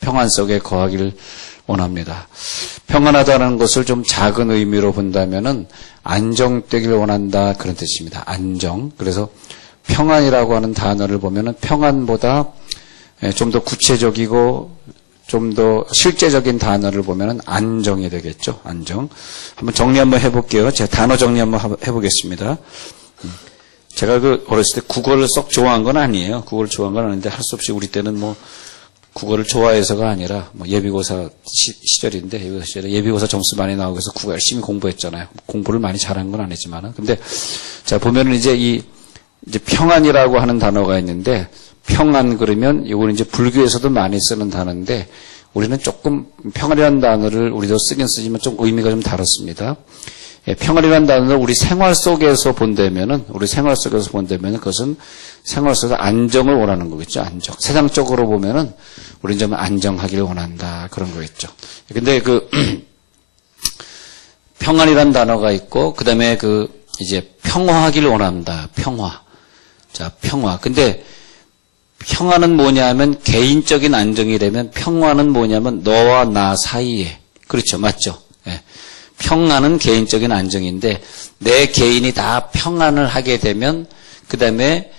평안 속에 거하기를 원합니다. 평안하다는 것을 좀 작은 의미로 본다면은 안정되길 원한다 그런 뜻입니다. 안정. 그래서 평안이라고 하는 단어를 보면은 평안보다 좀 더 구체적이고 좀 더 실제적인 단어를 보면은 안정이 되겠죠. 안정. 한번 정리 한번 해볼게요. 제가 단어 정리 한번 해보겠습니다. 제가 어렸을 때 국어를 썩 좋아한 건 아니에요. 국어를 좋아한 건 아닌데 할 수 없이 우리 때는 뭐 국어를 좋아해서가 아니라 뭐 예비고사 시절인데 예비고사 점수 많이 나오고 해서 국어 열심히 공부했잖아요. 공부를 많이 잘한 건 아니지만은. 근데 자 보면은 이제 평안이라고 하는 단어가 있는데 평안 그러면 이거는 이제 불교에서도 많이 쓰는 단어인데 우리는 조금 평안이라는 단어를 우리도 쓰긴 쓰지만 좀 의미가 좀 다릅니다. 평안이라는 단어를 우리 생활 속에서 본다면은 그것은 생활 속에서 안정을 원하는 거겠죠. 안정. 세상적으로 보면은 우리는 좀 안정하기를 원한다. 그런 거겠죠. 근데 평안이라는 단어가 있고 그다음에 이제 평화하기를 원한다. 평화. 자, 평화. 근데 평화는 뭐냐면 개인적인 안정이라면 평화는 뭐냐면 너와 나 사이에. 그렇죠. 맞죠? 예. 평안은 개인적인 안정인데 내 개인이 다 평안을 하게 되면 그다음에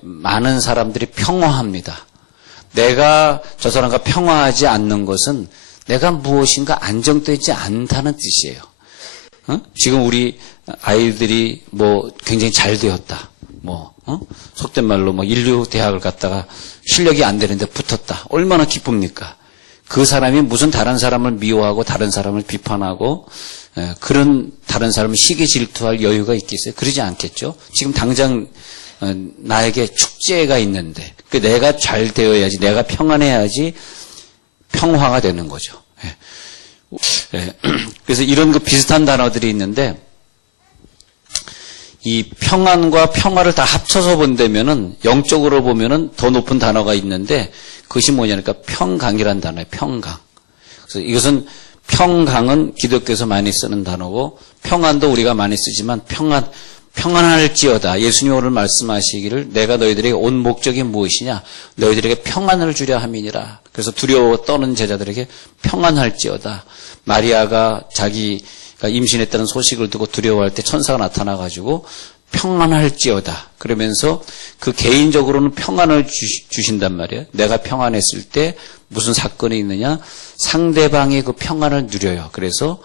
많은 사람들이 평화합니다. 내가 저 사람과 평화하지 않는 것은 내가 무엇인가 안정되지 않다는 뜻이에요. 지금 우리 아이들이 뭐 굉장히 잘 되었다. 속된 말로 인류 대학을 갔다가 실력이 안 되는데 붙었다. 얼마나 기쁩니까? 그 사람이 무슨 다른 사람을 미워하고 다른 사람을 비판하고 그런 다른 사람을 시기 질투할 여유가 있겠어요? 그러지 않겠죠? 지금 당장 나에게 축제가 있는데 내가 잘 되어야지, 내가 평안해야지 평화가 되는 거죠. 그래서 이런 비슷한 단어들이 있는데 이 평안과 평화를 다 합쳐서 본다면은 영적으로 보면은 더 높은 단어가 있는데 그것이 뭐냐니까 평강이라는 단어예요. 평강. 그래서 이것은 평강은 기독교에서 많이 쓰는 단어고 평안도 우리가 많이 쓰지만 평안할지어다. 예수님 오늘 말씀하시기를 내가 너희들에게 온 목적이 무엇이냐? 너희들에게 평안을 주려 함이니라. 그래서 두려워 떠는 제자들에게 평안할지어다. 마리아가 자기가 임신했다는 소식을 듣고 두려워할 때 천사가 나타나가지고 평안할지어다. 그러면서 그 개인적으로는 평안을 주신단 말이에요. 내가 평안했을 때 무슨 사건이 있느냐? 상대방의 그 평안을 누려요. 그래서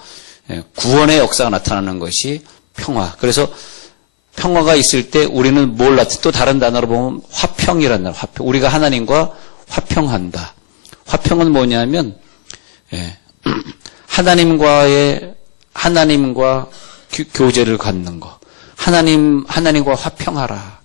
구원의 역사가 나타나는 것이 평화. 그래서 평화가 있을 때 우리는 또 다른 단어로 보면 화평이라는 단어. 화평. 우리가 하나님과 화평한다. 화평은 뭐냐면 하나님과 교제를 갖는 거. 하나님과 화평하라.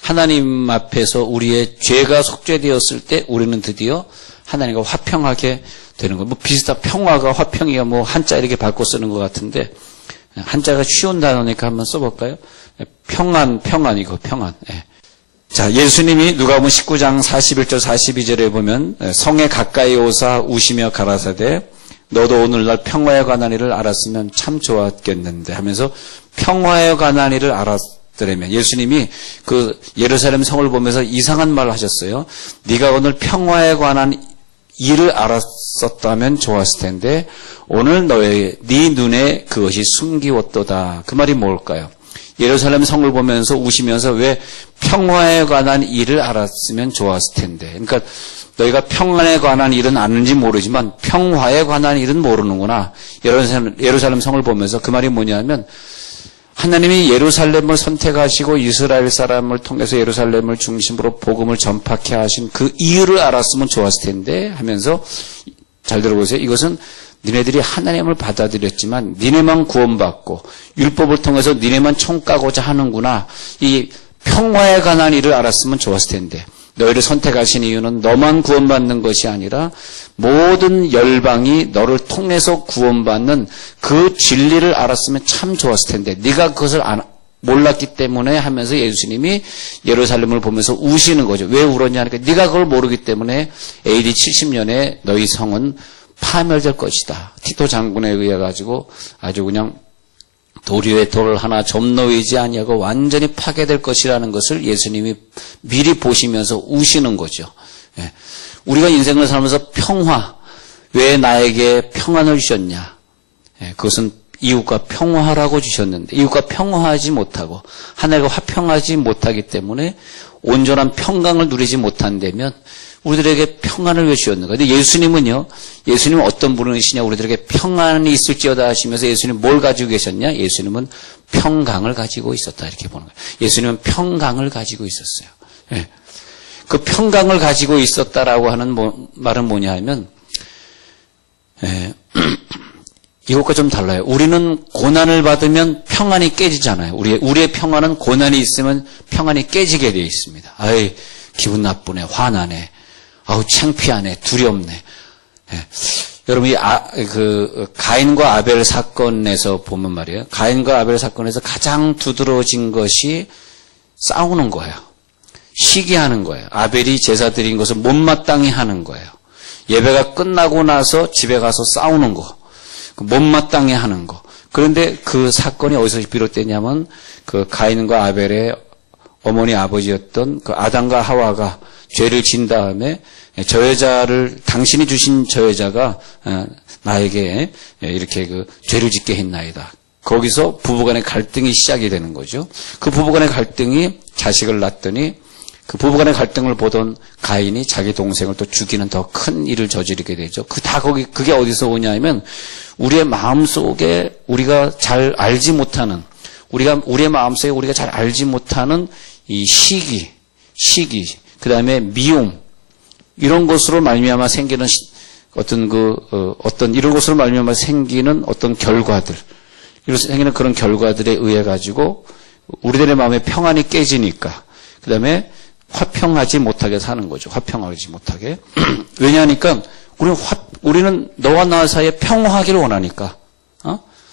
하나님 앞에서 우리의 죄가 속죄되었을 때 우리는 드디어 하나님과 화평하게 되는 거. 비슷한 평화가 화평이가 한자 이렇게 바꿔 쓰는 것 같은데 한자가 쉬운 단어니까 한번 써볼까요? 평안. 자, 예수님이 누가복음 19장 41절 42절에 보면 성에 가까이 오사 우시며 가라사대 너도 오늘날 평화에 관한 일을 알았으면 참 좋았겠는데 하면서 평화에 관한 일을 알았더라면 예수님이 예루살렘 성을 보면서 이상한 말을 하셨어요. 네가 오늘 평화에 관한 일을 알았었다면 좋았을 텐데 오늘 네 눈에 그것이 숨기웠도다. 그 말이 뭘까요? 예루살렘 성을 보면서 우시면서 왜 평화에 관한 일을 알았으면 좋았을 텐데. 그러니까 너희가 평안에 관한 일은 아는지 모르지만 평화에 관한 일은 모르는구나. 예루살렘 성을 보면서 그 말이 뭐냐면 하나님이 예루살렘을 선택하시고 이스라엘 사람을 통해서 예루살렘을 중심으로 복음을 전파케 하신 그 이유를 알았으면 좋았을 텐데 하면서 잘 들어보세요. 이것은 니네들이 하나님을 받아들였지만 니네만 구원받고 율법을 통해서 니네만 총까고자 하는구나. 이 평화에 관한 일을 알았으면 좋았을 텐데 너희를 선택하신 이유는 너만 구원받는 것이 아니라 모든 열방이 너를 통해서 구원받는 그 진리를 알았으면 참 좋았을 텐데 네가 그것을 몰랐기 때문에 하면서 예수님이 예루살렘을 보면서 우시는 거죠. 왜 울었냐 하니까 네가 그걸 모르기 때문에 AD 70년에 너희 성은 파멸될 것이다. 티토 장군에 의해 가지고 아주 그냥 도리에 돌을 하나 좀 놓이지 아니하고 완전히 파괴될 것이라는 것을 예수님이 미리 보시면서 우시는 거죠. 우리가 인생을 살면서 평화, 왜 나에게 평안을 주셨냐? 그것은 이웃과 평화하라고 주셨는데 이웃과 평화하지 못하고 하나님과 화평하지 못하기 때문에 온전한 평강을 누리지 못한다면 우리들에게 평안을 왜 주셨는가? 근데 예수님은요, 예수님은 어떤 분이시냐? 우리들에게 평안이 있을지어다 하시면서 예수님은 뭘 가지고 계셨냐? 예수님은 평강을 가지고 있었다. 이렇게 보는 거예요. 예수님은 평강을 가지고 있었어요. 예. 그 평강을 가지고 있었다라고 하는 말은 뭐냐 하면, 이것과 좀 달라요. 우리는 고난을 받으면 평안이 깨지잖아요. 우리의 평안은 고난이 있으면 평안이 깨지게 되어 있습니다. 아이, 기분 나쁘네, 화나네, 아우, 창피하네, 두렵네. 예. 여러분, 가인과 아벨 사건에서 보면 말이에요. 가인과 아벨 사건에서 가장 두드러진 것이 싸우는 거예요. 시기하는 거예요. 아벨이 제사 드린 것을 못마땅히 하는 거예요. 예배가 끝나고 나서 집에 가서 싸우는 거. 못마땅히 하는 거. 그런데 그 사건이 어디서 비롯되냐면 그 가인과 아벨의 어머니 아버지였던 그 아담과 하와가 죄를 진 다음에 저 여자를 당신이 주신 저 여자가 나에게 이렇게 그 죄를 짓게 했나이다. 거기서 부부간의 갈등이 시작이 되는 거죠. 그 부부간의 갈등이 자식을 낳더니 그 부부간의 갈등을 보던 가인이 자기 동생을 또 죽이는 더 큰 일을 저지르게 되죠. 그게 어디서 오냐면 우리의 마음속에 우리가 잘 알지 못하는 우리의 마음속에 우리가 잘 알지 못하는 이 시기, 그다음에 미움 이런 것으로 말미암아 생기는 어떤 이런 것으로 말미암아 생기는 어떤 결과들, 이렇게 생기는 그런 결과들에 의해 가지고 우리들의 마음에 평안이 깨지니까 그다음에 화평하지 못하게 사는 거죠. 화평하지 못하게. 왜냐하니까 우리는 너와 나 사이에 평화하기를 원하니까.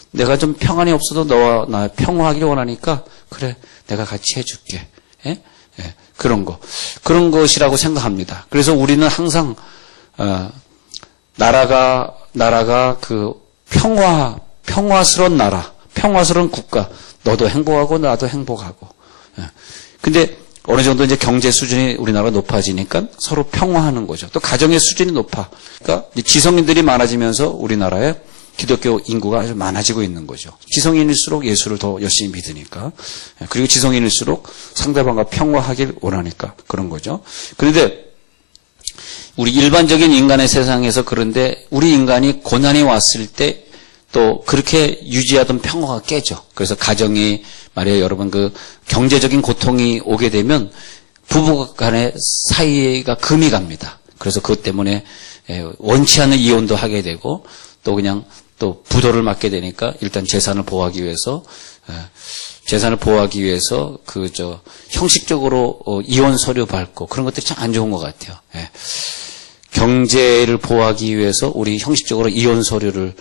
내가 좀 평안이 없어도 너와 나 평화하기를 원하니까 그래 내가 같이 해줄게. 그런 것이라고 생각합니다. 그래서 우리는 항상 나라가 그 평화스러운 나라, 평화스러운 국가, 너도 행복하고 나도 행복하고. 근데 어느 정도 이제 경제 수준이 우리나라가 높아지니까 서로 평화하는 거죠. 또 가정의 수준이 높아. 그러니까 지성인들이 많아지면서 우리나라에 기독교 인구가 아주 많아지고 있는 거죠. 지성인일수록 예수를 더 열심히 믿으니까. 그리고 지성인일수록 상대방과 평화하길 원하니까 그런 거죠. 그런데 우리 일반적인 인간의 세상에서 그런데 우리 인간이 고난이 왔을 때 또 그렇게 유지하던 평화가 깨져. 그래서 가정이 말이에요. 여러분 그 경제적인 고통이 오게 되면 부부 간의 사이가 금이 갑니다. 그래서 그것 때문에 원치 않는 이혼도 하게 되고 또 그냥 또 부도를 맞게 되니까 일단 재산을 보호하기 위해서 형식적으로 이혼 서류 밟고 그런 것들이 참 안 좋은 것 같아요. 경제를 보호하기 위해서 우리 형식적으로 이혼 서류를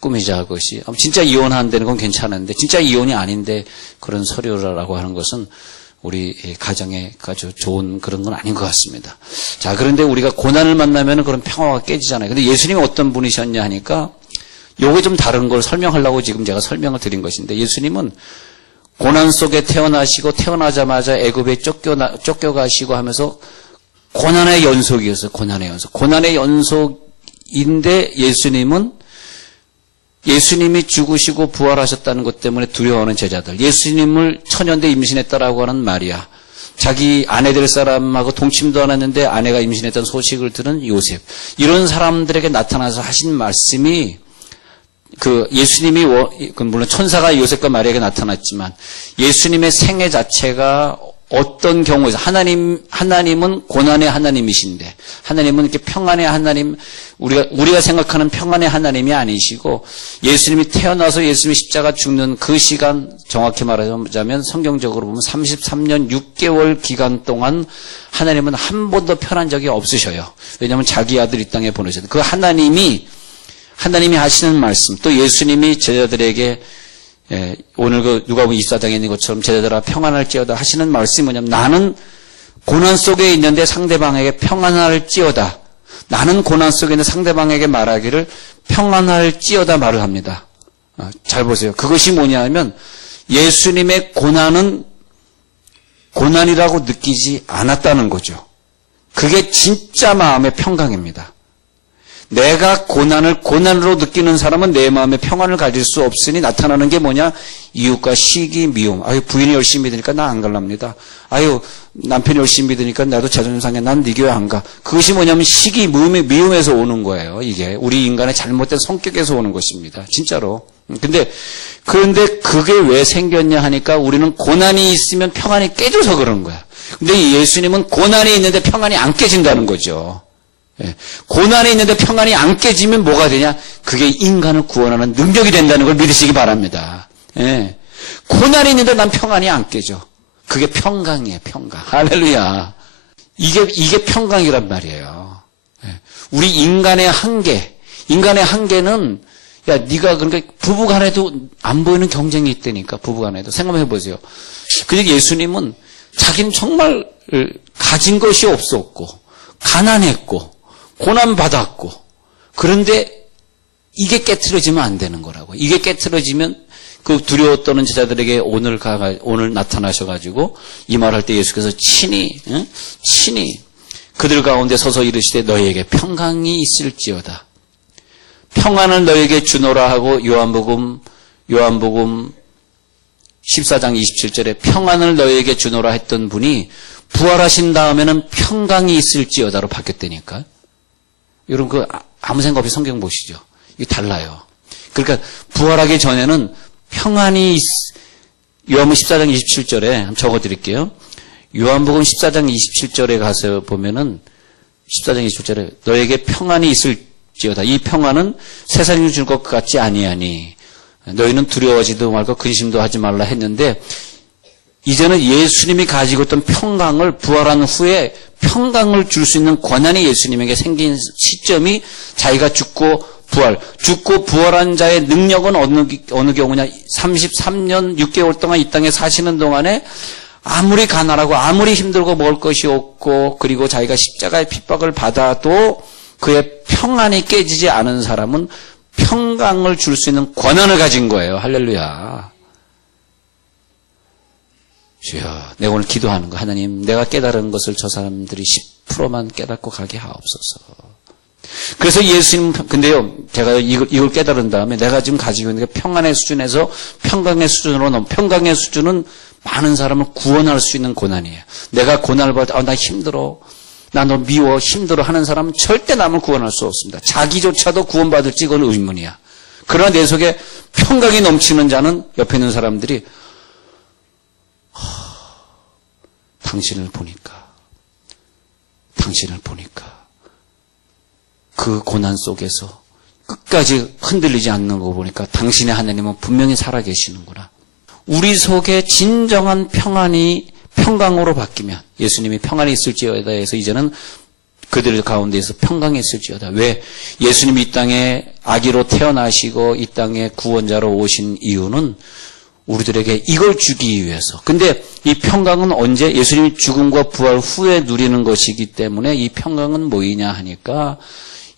꾸미자 것이 진짜 이혼한다는 건 괜찮은데 진짜 이혼이 아닌데 그런 서류라고 하는 것은 우리 가정에 아주 좋은 그런 건 아닌 것 같습니다. 자, 그런데 우리가 고난을 만나면 그런 평화가 깨지잖아요. 근데 예수님이 어떤 분이셨냐 하니까 요게 좀 다른 걸 설명하려고 지금 제가 설명을 드린 것인데 예수님은 고난 속에 태어나시고 태어나자마자 애굽에 쫓겨가시고 하면서 고난의 연속이었어요. 고난의 연속인데 예수님이 죽으시고 부활하셨다는 것 때문에 두려워하는 제자들, 예수님을 천연대 임신했다라고 하는 마리아, 자기 아내 될 사람하고 동침도 안 했는데 아내가 임신했다는 소식을 들은 요셉, 이런 사람들에게 나타나서 하신 말씀이 예수님이 물론 천사가 요셉과 마리아에게 나타났지만 예수님의 생애 자체가 어떤 경우에서 하나님은 고난의 하나님이신데 하나님은 이렇게 평안의 하나님, 우리가 생각하는 평안의 하나님이 아니시고 예수님이 태어나서 예수님이 십자가 죽는 그 시간, 정확히 말하자면 성경적으로 보면 33년 6개월 기간 동안 하나님은 한 번도 편한 적이 없으셔요. 왜냐하면 자기 아들 이 땅에 보내셨는데 그 하나님이 하시는 말씀, 또 예수님이 제자들에게 오늘 그 누가복음 24장에 있는 것처럼 제자들아 평안할지어다 하시는 말씀이 뭐냐면 나는 고난 속에 있는데 상대방에게 평안할지어다. 나는 고난 속에 있는 상대방에게 말하기를 평안할지어다 말을 합니다. 잘 보세요. 그것이 뭐냐 하면 예수님의 고난은 고난이라고 느끼지 않았다는 거죠. 그게 진짜 마음의 평강입니다. 내가 고난을 고난으로 느끼는 사람은 내 마음에 평안을 가질 수 없으니 나타나는 게 뭐냐? 이웃과 시기, 미움. 아유, 부인이 열심히 믿으니까 나 안 갈랍니다. 아유, 남편이 열심히 믿으니까 나도 자존심 상해. 난 네 교회 안 가. 그것이 뭐냐면 시기, 미움에서 오는 거예요. 이게 우리 인간의 잘못된 성격에서 오는 것입니다. 진짜로. 그런데 그게 왜 생겼냐 하니까 우리는 고난이 있으면 평안이 깨져서 그런 거야. 근데 예수님은 고난이 있는데 평안이 안 깨진다는 거죠. 예. 고난이 있는데 평안이 안 깨지면 뭐가 되냐? 그게 인간을 구원하는 능력이 된다는 걸 믿으시기 바랍니다. 예. 고난이 있는데 난 평안이 안 깨져. 그게 평강이에요, 평강. 할렐루야. 이게 평강이란 말이에요. 예. 우리 인간의 한계는 야, 네가 그러니까 부부간에도 안 보이는 경쟁이 있다니까, 부부간에도. 생각해 보세요. 근데 예수님은 자기는 정말 가진 것이 없었고, 가난했고, 고난받았고, 그런데 이게 깨트려지면 안 되는 거라고. 이게 깨트려지면 그 두려워 떠는 제자들에게 오늘 나타나셔가지고 이 말할 때 예수께서 친히 그들 가운데 서서 이르시되 너희에게 평강이 있을지어다. 평안을 너희에게 주노라 하고 요한복음 14장 27절에 평안을 너희에게 주노라 했던 분이 부활하신 다음에는 평강이 있을지어다로 바뀌었다니까. 여러분 아무 생각 없이 성경 보시죠. 이게 달라요. 그러니까 부활하기 전에는 평안이 요한복음 14장 27절에 한번 적어드릴게요. 요한복음 14장 27절에 가서 보면은 14장 27절에 너에게 평안이 있을지어다. 이 평안은 세상이 줄 것 같지 아니하니 너희는 두려워하지도 말고 근심도 하지 말라 했는데 이제는 예수님이 가지고 있던 평강을 부활한 후에 평강을 줄 수 있는 권한이 예수님에게 생긴 시점이 자기가 죽고 부활한 자의 능력은 어느 경우냐? 33년 6개월 동안 이 땅에 사시는 동안에 아무리 가난하고 아무리 힘들고 먹을 것이 없고 그리고 자기가 십자가의 핍박을 받아도 그의 평안이 깨지지 않은 사람은 평강을 줄 수 있는 권한을 가진 거예요. 할렐루야. 주여, 내가 오늘 기도하는 거 하나님, 내가 깨달은 것을 저 사람들이 10%만 깨닫고 가게 하옵소서. 그래서 예수님, 근데요, 제가 이걸 깨달은 다음에 내가 지금 가지고 있는 게 평안의 수준에서 평강의 수준으로 평강의 수준은 많은 사람을 구원할 수 있는 고난이에요. 내가 고난을 받아, 나 힘들어. 나 너 미워. 힘들어 하는 사람은 절대 남을 구원할 수 없습니다. 자기조차도 구원받을지 그건 의문이야. 그러나 내 속에 평강이 넘치는 자는 옆에 있는 사람들이 당신을 보니까 그 고난 속에서 끝까지 흔들리지 않는 거 보니까 당신의 하나님은 분명히 살아계시는구나. 우리 속에 진정한 평강으로 바뀌면 예수님이 평안이 있을지어다 해서 이제는 그들 가운데에서 평강이 있을지어다. 왜? 예수님이 이 땅에 아기로 태어나시고 이 땅에 구원자로 오신 이유는 우리들에게 이걸 주기 위해서. 근데 이 평강은 언제? 예수님이 죽음과 부활 후에 누리는 것이기 때문에 이 평강은 뭐이냐 하니까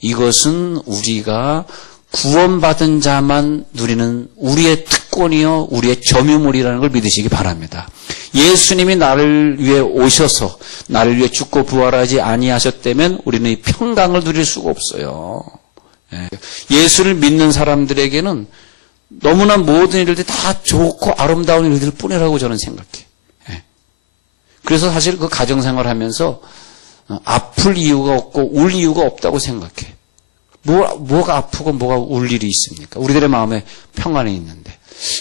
이것은 우리가 구원받은 자만 누리는 우리의 특권이요, 우리의 점유물이라는 걸 믿으시기 바랍니다. 예수님이 나를 위해 오셔서 나를 위해 죽고 부활하지 아니하셨다면 우리는 이 평강을 누릴 수가 없어요. 예수를 믿는 사람들에게는 너무나 모든 일들이 다 좋고 아름다운 일들 뿐이라고 저는 생각해요. 그래서 사실 그 가정생활 하면서 아플 이유가 없고 울 이유가 없다고 생각해. 뭐가 아프고 뭐가 울 일이 있습니까? 우리들의 마음에 평안이 있는데.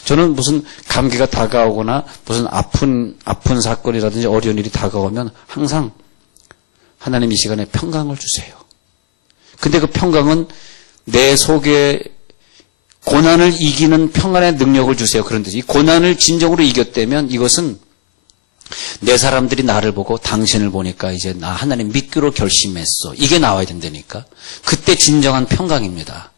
저는 무슨 감기가 다가오거나 무슨 아픈 사건이라든지 어려운 일이 다가오면 항상 하나님 이 시간에 평강을 주세요. 근데 그 평강은 내 속에 고난을 이기는 평안의 능력을 주세요. 그런데 이 고난을 진정으로 이겼다면 이것은 내 사람들이 나를 보고 당신을 보니까 이제 나 하나님 믿기로 결심했어. 이게 나와야 된다니까. 그때 진정한 평강입니다.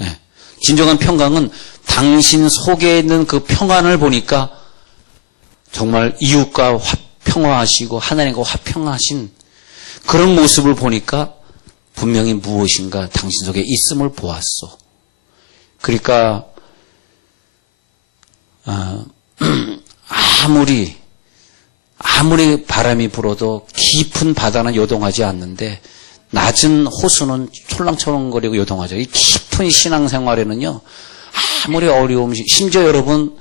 네. 진정한 평강은 당신 속에 있는 그 평안을 보니까 정말 이웃과 평화하시고 하나님과 화평하신 그런 모습을 보니까 분명히 무엇인가 당신 속에 있음을 보았어. 그러니까 아무리 아무리 바람이 불어도 깊은 바다는 요동하지 않는데 낮은 호수는 촐랑촐랑거리고 요동하죠. 이 깊은 신앙생활에는요, 아무리 어려움이, 심지어 여러분,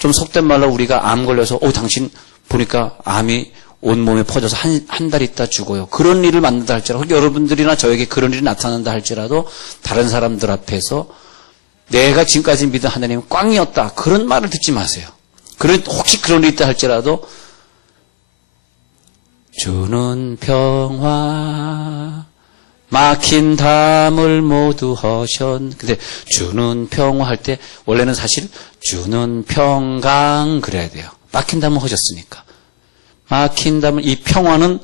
좀 속된 말로 우리가 암 걸려서, 당신 보니까 암이 온몸에 퍼져서 한 달 있다 죽어요. 그런 일을 만난다 할지라도, 여러분들이나 저에게 그런 일이 나타난다 할지라도, 다른 사람들 앞에서 내가 지금까지 믿은 하나님은 꽝이었다. 그런 말을 듣지 마세요. 혹시 그런 일이 있다 할지라도, 주는 평화, 막힌 담을 모두 허션. 근데 주는 평화 할 때 원래는 사실 주는 평강 그래야 돼요. 막힌 담을 허셨으니까. 막힌 담을, 이 평화는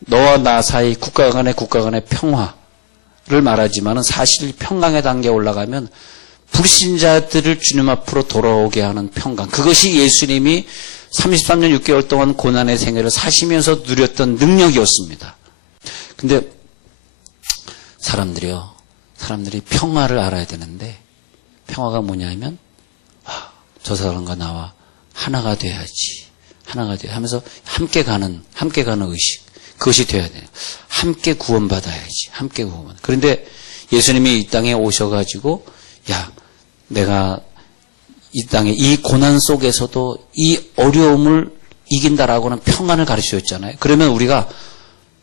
너와 나 사이 국가 간의 평화를 말하지만은 사실 평강의 단계에 올라가면 불신자들을 주님 앞으로 돌아오게 하는 평강. 그것이 예수님이 33년 6개월 동안 고난의 생애를 사시면서 누렸던 능력이었습니다. 근데 사람들이 평화를 알아야 되는데, 평화가 뭐냐면, 저 사람과 나와 하나가 돼야지. 하나가 돼야 하면서 함께 가는 의식. 그것이 돼야 돼요. 함께 구원받아야지. 함께 구원. 그런데 예수님이 이 땅에 오셔가지고, 내가 이 땅에 이 고난 속에서도 이 어려움을 이긴다라고는 평안을 가르쳐줬잖아요. 그러면 우리가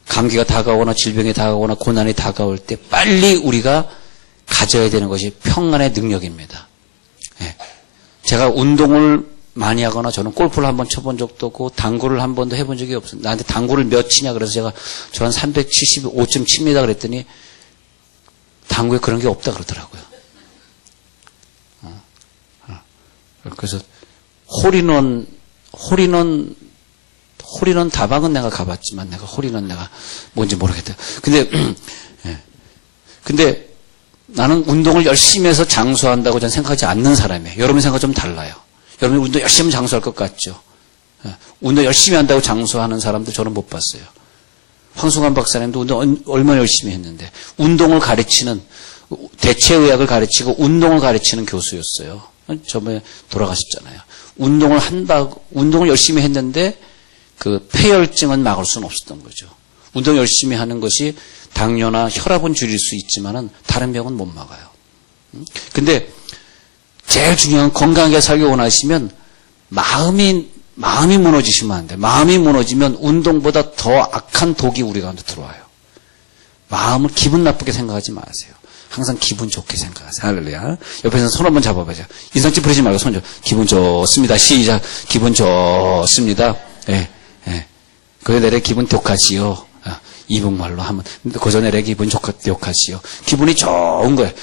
감기가 다가오거나 질병이 다가오거나 고난이 다가올 때 빨리 우리가 가져야 되는 것이 평안의 능력입니다. 제가 운동을 많이 하거나 저는 골프를 한번 쳐본 적도 없고 당구를 한 번도 해본 적이 없어요. 나한테 당구를 몇 치냐 그래서 제가 저 한 375점 칩니다 그랬더니 당구에 그런 게 없다 그러더라고요. 그래서 홀인원 다방은 내가 가봤지만 홀인원 내가 뭔지 모르겠다. 근데 나는 운동을 열심히 해서 장수한다고 저는 생각하지 않는 사람이에요. 여러분 생각 좀 달라요. 여러분 운동 열심히 하면 장수할 것 같죠? 운동 열심히 한다고 장수하는 사람들 저는 못 봤어요. 황승환 박사님도 운동 얼마나 열심히 했는데 운동을 가르치는 대체의학을 가르치고 운동을 가르치는 교수였어요. 저번에 돌아가셨잖아요. 운동을 열심히 했는데 그 폐혈증은 막을 수는 없었던 거죠. 운동 열심히 하는 것이 당뇨나 혈압은 줄일 수 있지만은 다른 병은 못 막아요. 근데 제일 중요한 건강하게 살기 원하시면 마음이 무너지시면 안 돼요. 마음이 무너지면 운동보다 더 악한 독이 우리 가운데 들어와요. 마음을 기분 나쁘게 생각하지 마세요. 항상 기분 좋게 생각하세요. 할렐루야. 옆에서 손 한번 잡아봐요. 인상 찌푸리지 말고 손 좀. 기분 좋습니다. 시작. 기분 좋습니다. 그래 내래 기분 독하시오. 이북말로 하면 그저 내래 기분 독하시오. 기분이 좋은 거예요.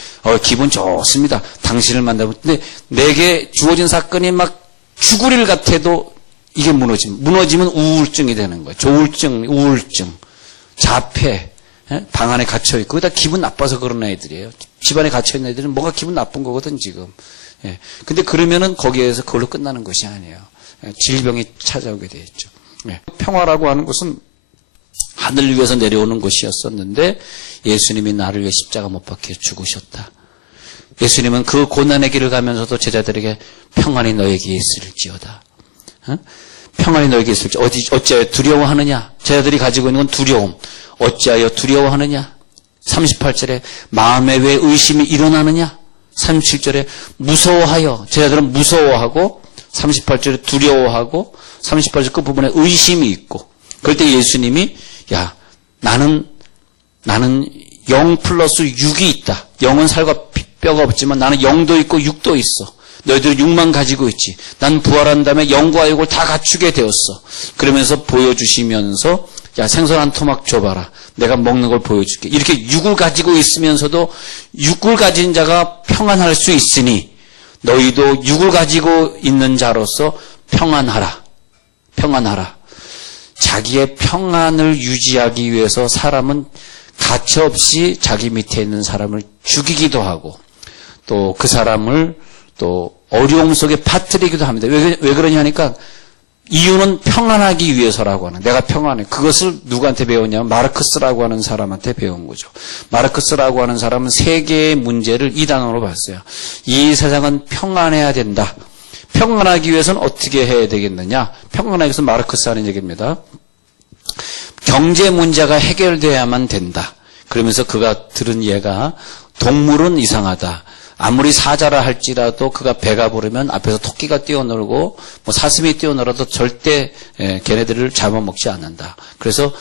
기분 좋습니다. 당신을 만나면 근데 내게 주어진 사건이 막 죽을 일 같아도 이게 무너지면 우울증이 되는 거예요. 조울증, 우울증, 자폐. 방 안에 갇혀있고, 그다 기분 나빠서 그런 애들이에요. 집안에 갇혀있는 애들은 뭔가 기분 나쁜 거거든, 지금. 근데 그러면은 거기에서 그걸로 끝나는 것이 아니에요. 질병이 찾아오게 돼 있죠. 평화라고 하는 것은 하늘 위에서 내려오는 것이었었는데, 예수님이 나를 위해 십자가 못 박혀 죽으셨다. 예수님은 그 고난의 길을 가면서도 제자들에게 평안이 너에게 있을지어다. 평안이 너에게 있을지, 어찌하여 두려워하느냐? 제자들이 가지고 있는 건 두려움. 어찌하여 두려워하느냐? 38절에 마음에 왜 의심이 일어나느냐? 37절에 무서워하여, 제자들은 무서워하고 38절에 두려워하고 38절 끝부분에 의심이 있고, 그럴 때 예수님이 나는 0 플러스 6이 있다. 0은 살과 뼈가 없지만 나는 0도 있고 6도 있어. 너희들은 6만 가지고 있지. 난 부활한 다음에 0과 6을 다 갖추게 되었어. 그러면서 보여주시면서 생선 한 토막 줘봐라. 내가 먹는 걸 보여줄게. 이렇게 6을 가지고 있으면서도 6을 가진 자가 평안할 수 있으니 너희도 6을 가지고 있는 자로서 평안하라. 평안하라. 자기의 평안을 유지하기 위해서 사람은 가차없이 자기 밑에 있는 사람을 죽이기도 하고 또 그 사람을 또 어려움 속에 빠뜨리기도 합니다. 왜 그러냐 하니까 이유는 평안하기 위해서라고 하는, 내가 평안해. 그것을 누구한테 배웠냐면 마르크스라고 하는 사람한테 배운 거죠. 마르크스라고 하는 사람은 세계의 문제를 2단원으로 봤어요. 이 세상은 평안해야 된다. 평안하기 위해서는 어떻게 해야 되겠느냐? 평안하기 위해서 마르크스 하는 얘기입니다. 경제 문제가 해결돼야만 된다. 그러면서 그가 들은 얘가 동물은 이상하다. 아무리 사자라 할지라도 그가 배가 부르면 앞에서 토끼가 뛰어놀고 뭐 사슴이 뛰어놀아도 절대 걔네들을 잡아먹지 않는다. 그래서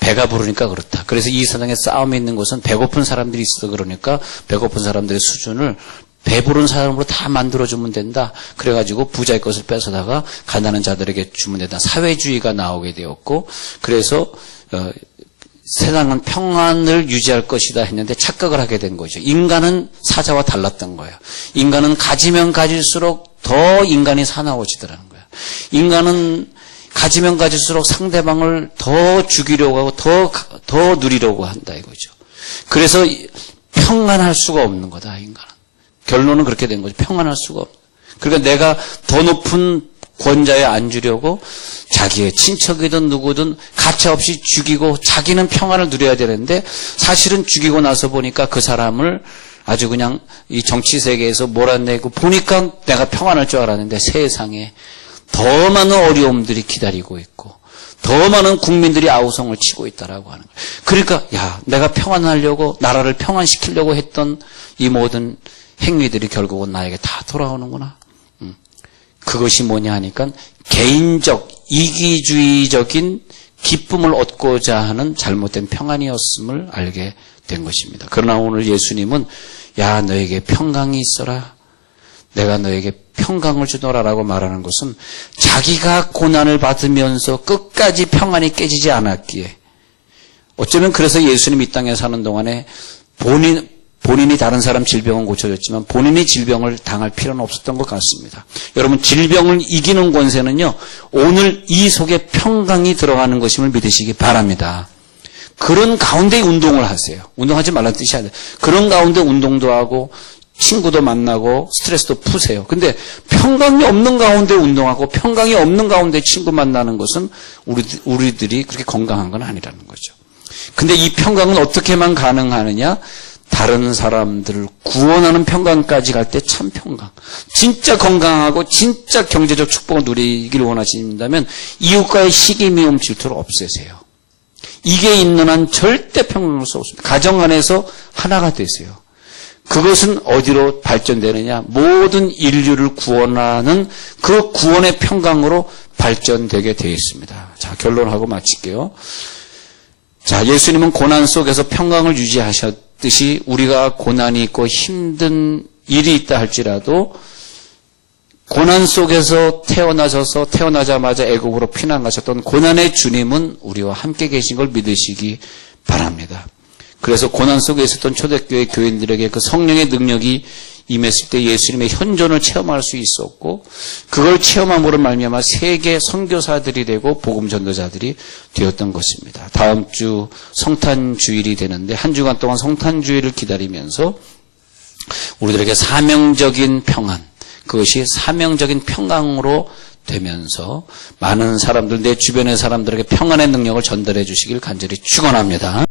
배가 부르니까 그렇다. 그래서 이 세상에 싸움이 있는 곳은 배고픈 사람들이 있어 그러니까 배고픈 사람들의 수준을 배부른 사람으로 다 만들어주면 된다. 그래가지고 부자의 것을 뺏어다가 가난한 자들에게 주면 된다. 사회주의가 나오게 되었고 그래서 세상은 평안을 유지할 것이다 했는데 착각을 하게 된 거죠. 인간은 사자와 달랐던 거예요. 인간은 가지면 가질수록 더 인간이 사나워지더라는 거예요. 인간은 가지면 가질수록 상대방을 더 죽이려고 하고 더 누리려고 한다 이거죠. 그래서 평안할 수가 없는 거다 인간은. 결론은 그렇게 된 거죠. 평안할 수가 없다. 그러니까 내가 더 높은 권자에 앉으려고 자기의 친척이든 누구든 가차없이 죽이고 자기는 평안을 누려야 되는데 사실은 죽이고 나서 보니까 그 사람을 아주 그냥 이 정치 세계에서 몰아내고 보니까 내가 평안할 줄 알았는데 세상에 더 많은 어려움들이 기다리고 있고 더 많은 국민들이 아우성을 치고 있다라고 하는 거예요. 그러니까 내가 평안하려고 나라를 평안시키려고 했던 이 모든 행위들이 결국은 나에게 다 돌아오는구나. 그것이 뭐냐 하니까 개인적 이기주의적인 기쁨을 얻고자 하는 잘못된 평안이었음을 알게 된 것입니다. 그러나 오늘 예수님은 너에게 평강이 있어라. 내가 너에게 평강을 주노라라고 말하는 것은 자기가 고난을 받으면서 끝까지 평안이 깨지지 않았기에 어쩌면 그래서 예수님이 이 땅에 사는 동안에 본인이 다른 사람 질병은 고쳐줬지만 본인이 질병을 당할 필요는 없었던 것 같습니다. 여러분 질병을 이기는 권세는요. 오늘 이 속에 평강이 들어가는 것임을 믿으시기 바랍니다. 그런 가운데 운동을 하세요. 운동하지 말라는 뜻이 아니라 그런 가운데 운동도 하고 친구도 만나고 스트레스도 푸세요. 근데 평강이 없는 가운데 운동하고 평강이 없는 가운데 친구 만나는 것은 우리들이 그렇게 건강한 건 아니라는 거죠. 근데 이 평강은 어떻게만 가능하느냐? 다른 사람들을 구원하는 평강까지 갈 때 참 평강. 진짜 건강하고 진짜 경제적 축복을 누리기를 원하신다면 이웃과의 시기, 미움, 질투를 없애세요. 이게 있는 한 절대 평강할 수 없습니다. 가정 안에서 하나가 되세요. 그것은 어디로 발전되느냐? 모든 인류를 구원하는 그 구원의 평강으로 발전되게 되어 있습니다. 자, 결론하고 마칠게요. 자, 예수님은 고난 속에서 평강을 유지하셨듯이 우리가 고난이 있고 힘든 일이 있다 할지라도 고난 속에서 태어나자마자 애국으로 피난 가셨던 고난의 주님은 우리와 함께 계신 걸 믿으시기 바랍니다. 그래서 고난 속에 있었던 초대교회 교인들에게 그 성령의 능력이 임했을 때 예수님의 현존을 체험할 수 있었고 그걸 체험함으로 말미암아 세계 선교사들이 되고 복음 전도자들이 되었던 것입니다. 다음 주 성탄주일이 되는데 한 주간 동안 성탄주일을 기다리면서 우리들에게 사명적인 평안, 그것이 사명적인 평강으로 되면서 많은 사람들, 내 주변의 사람들에게 평안의 능력을 전달해 주시길 간절히 축원합니다.